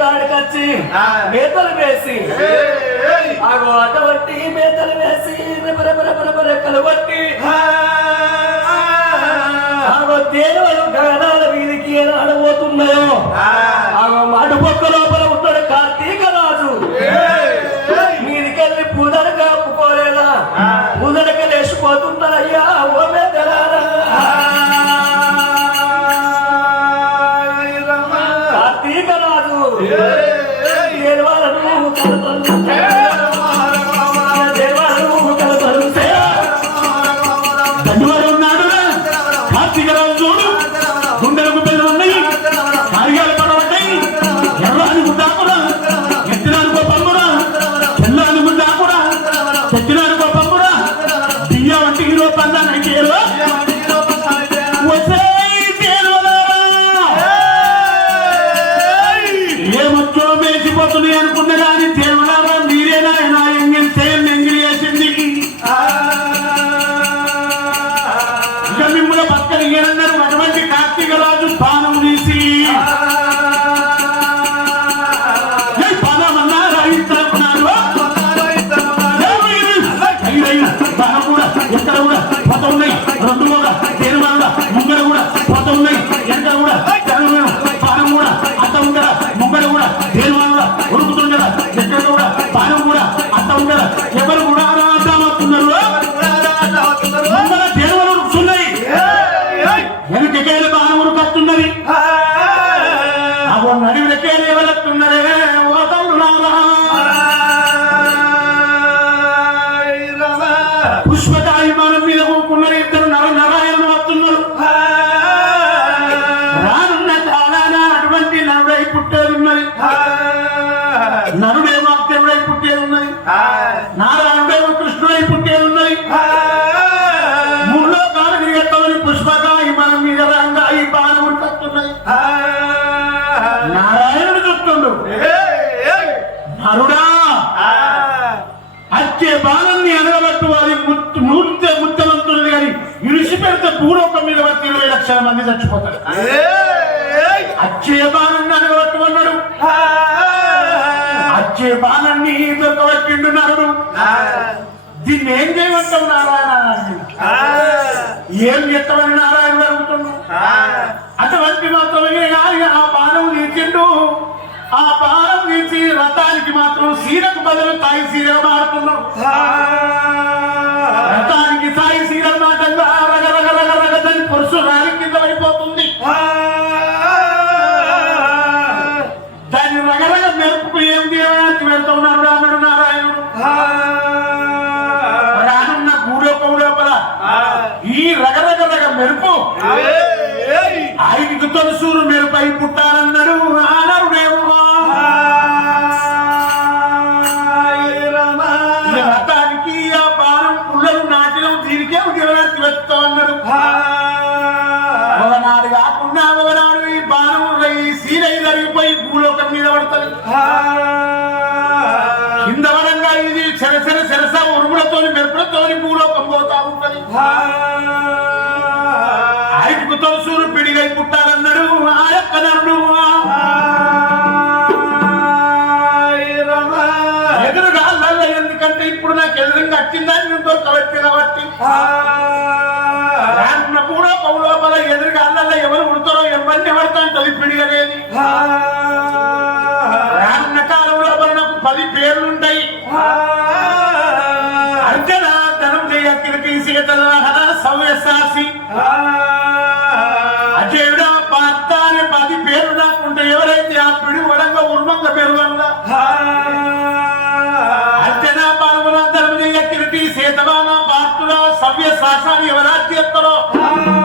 కాడికచ్చి మేతలు వేసి ఆగో అటువంటి మేతలు వేసి రెక్కలు ఆగో దేవలు గగనాల వీధికి ఆడబోతున్నాయో ఆగో అడుపక్క లోపల ఉంటాడు కార్తీక రాజు. మీదికెళ్ళి పూదలు కాపుకోలేదా పూదలకి లేచిపోతున్నాయ్యా ఓ మెదలారా నరుడేమో దేవుడై పుట్టేది ఉన్నది నారాయణుడేమో కృష్ణుడై పుట్టేది ఉన్నది మూడో కాలు తిరిగేస్తామని పుష్పకాయ మనం మీద రంగాయి బాణములు కట్టున్నాయి నారాయణుడు చూస్తుండు. నరుడా. అచ్చే బాణాన్ని అనగబట్టు అది మూర్తి ముత్తమంతుడు కానీ ఇడిచి పెడితే భూలోకం మీద ఇరవై లక్షల మంది చచ్చిపోతారు. అచ్చే బాణాన్ని అచ్చే బాణాన్ని దొరకబట్టిండు నరుడు దీన్ని ఏం చేయమంటావు నారాయణ ఏం చెత్తమని నారాయణ అడుగుతున్నాడు అటువంటి మాత్రమే కాదు ఆ బాణం తీర్చిండు ఆ బాణం తీర్చి రథానికి మాత్రం సీరకు బదులు తాయి సీర మారుతున్నాం పుట్టాలన్నాడు ఆనరుడేమో రథానికి ఆ బాణం పుల్లలు నాటిలో దీనికే ఉద్యోగానికి వెళ్తా అన్నాడు ఒకనాడు కాకుండా ఒకనాడు ఈ ఈ సీరై జరిగిపోయి భూలోకం మీద పడుతుంది. కింద వరంగా ఇది సరసర సరస ఉరుములతో మెరుపులతో భూలోకం పోతా ఉంటది. ఐదుకు తొలసూరు పిడిగై పుట్టాలన్నాడు ఎందుకంటే ఇప్పుడు నాకు ఎదురుగా వచ్చిందని నేను రానున్న కూడా పౌలోపల ఎదురుగా అల్లల్ల ఎవరు ఉడతారో ఎవరిని పడతా తొలి పిడిగలేదు రానున్న కాలంలో నాకు పది పేర్లుంటాయి. అంతేనా ధనం చేయ కిరకీ సీతల సవ్యసాసి వడంగా ఉన్నంత పేరు వల్ల అర్చన పాల్గొన ధర్మలింగ కిరీటి సేతవాన పాత్రుడ సవ్య శాసాన్ని ఎవరాజ్యం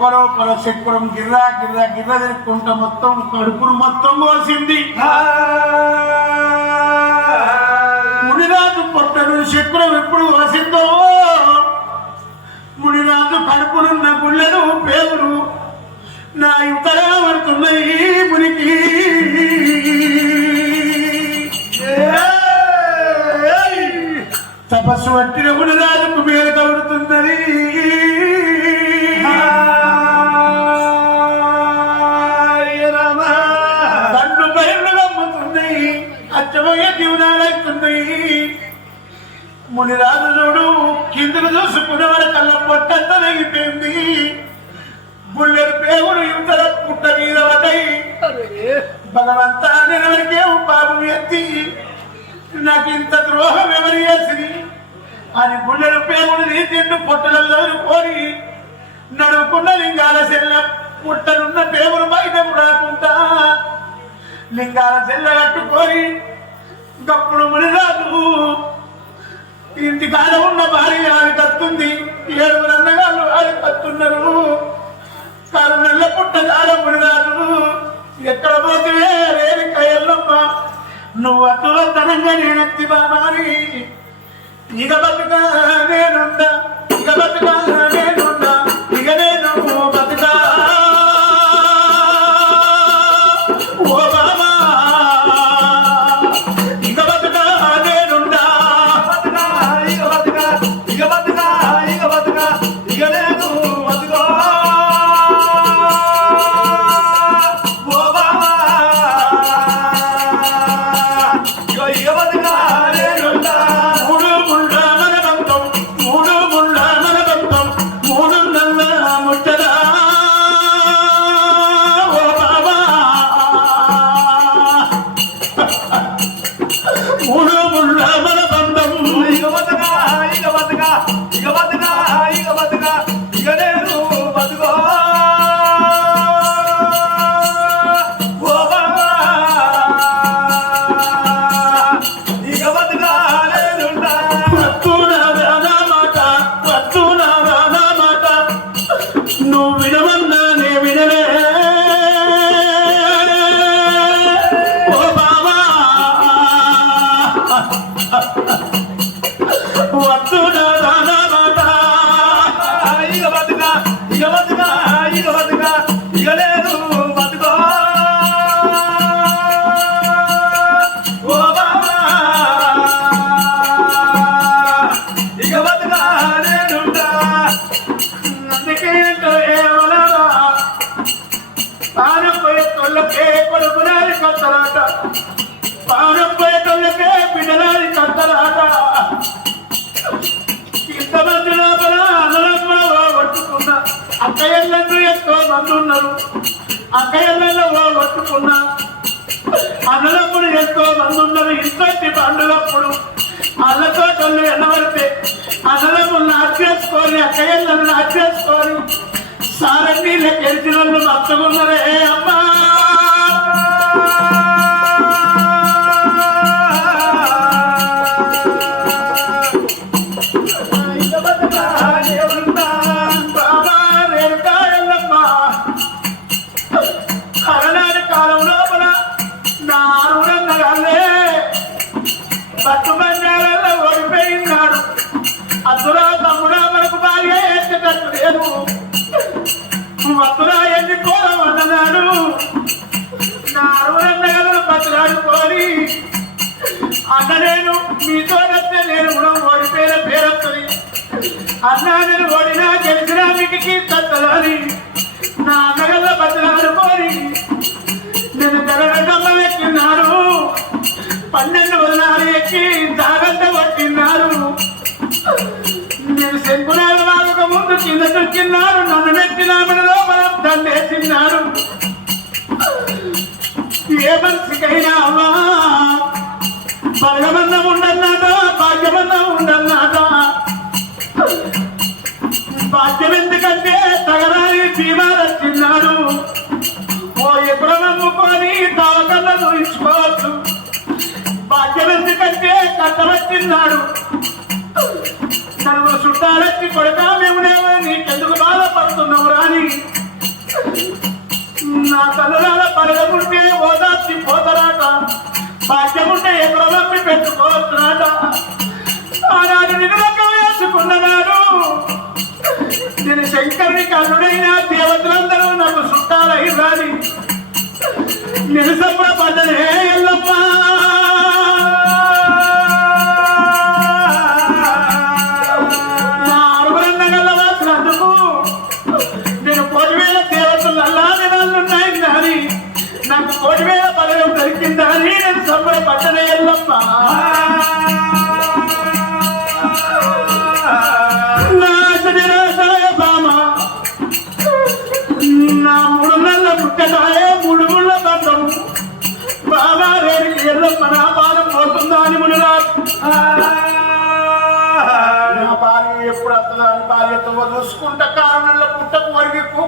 దొక్కలో పల చక్రం గిర్రా గిర్రా గిర్ర తిరుక్కుంట మొత్తం కడుపును మొత్తం కోసింది. మునిరాజు పొట్టను చక్రం ఎప్పుడు కోసిందో? మునిరాజు కడుపునున్న గుళ్ళను పేగులు నా యువతలా పడుతున్నాయి మునికి. తపస్సు పట్టిన మునిరాజుకు మేలు కలుగుతున్నది మునిరాజు చూడు కిందను చూసుకున్నవాడు కళ్ళ పొట్టంతా తగిపోయింది గుళ్ళెడు పేవుడు ఇంతల పుట్ట మీద పడ్డాయి భగవంతా నిలవరికే పాపం ఎత్తి నాకు ఇంత ద్రోహం ఎవరు చేసి అని గుళ్ళెడు పేవుడు నీ తిండు పొట్టలలో కోరి నడుకున్న లింగాల సెల్ల పుట్టనున్న పేవులు బయట రాకుండా లింగాల సెల్ల కట్టుకొని గప్పుడు మునిరాజు ఇంటి కాడ ఉన్న భార్య ఆడి కత్తుంది ఏడుగురు అన్నగాళ్ళు ఆవి కత్తున్నారు కాలు నెల్ల పుట్ట కాలముడి ఎక్కడ పోతే రేణుక కయ్యల్లమ్మ నువ్వు అతువతనంగా నేనెత్తి బామారి ఇక బతుక నేనుందా? ఇక బతుక పానప్పయ్య కళ్ళకే బిడ్డలాది కత్తలాట ఇంత మంది లోపల అన్నలమ్మ ఎంతో మంది ఉన్నారు. అక్కయ్యలలో పట్టుకున్నా అన్నలప్పుడు ఎంతో మంది ఉన్నారు. ఇంతటి పండుగప్పుడు అన్నతో కళ్ళు ఎన్నబడితే అన్నలమ్మ నాచేసుకొని అక్కయ్యలను నాచేసుకొని లెక్క ఎరిచిన వాళ్ళు మచ్చగున్నారే అమ్మా! వద్దురా ఎన్ని కోరమన్నాడు నా అరుణన్నగాలను బతులాడుకొని అన్న నేను మీతో నేను అన్నా ఓడినా తెలిసినా మీకు తత్తలోని నా నగల అన్నగల్ల బతులాడుకొని నేను తెలంగాణ ఎక్కినారు పన్నెండు వదనాలు ఎక్కి దాగంత పట్టినారు. నేను శంకునాలు వాళ్ళకు ముందు కింద దొక్కినారు నన్ను నెట్టిన లోపల దండేసినారు. ఏ మనిషికైనా అమ్మా దావకల్లో చూపించుకోవచ్చు భాగ్యం ఎందుకంటే కట్టబట్టిన్నాడు నలుగురు చుట్టాలెత్తి కొడతా మేమునేమో నీకెందుకు బాధపడుతున్నావు రాని నా తల్లుల పరగముంటే ఓదార్చి పోతరాట. భాగ్యముంటే ఎక్కడ పెట్టుకోవచ్చురాట ఆనాడు నిలక వేసుకున్నవాడు. నేను శంకరుని కన్నుడైనా దేవతలందరూ నాకు చుట్టాలై రాని నేను సంబరపడ్డనే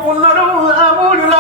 భార్య ఎప్పుడు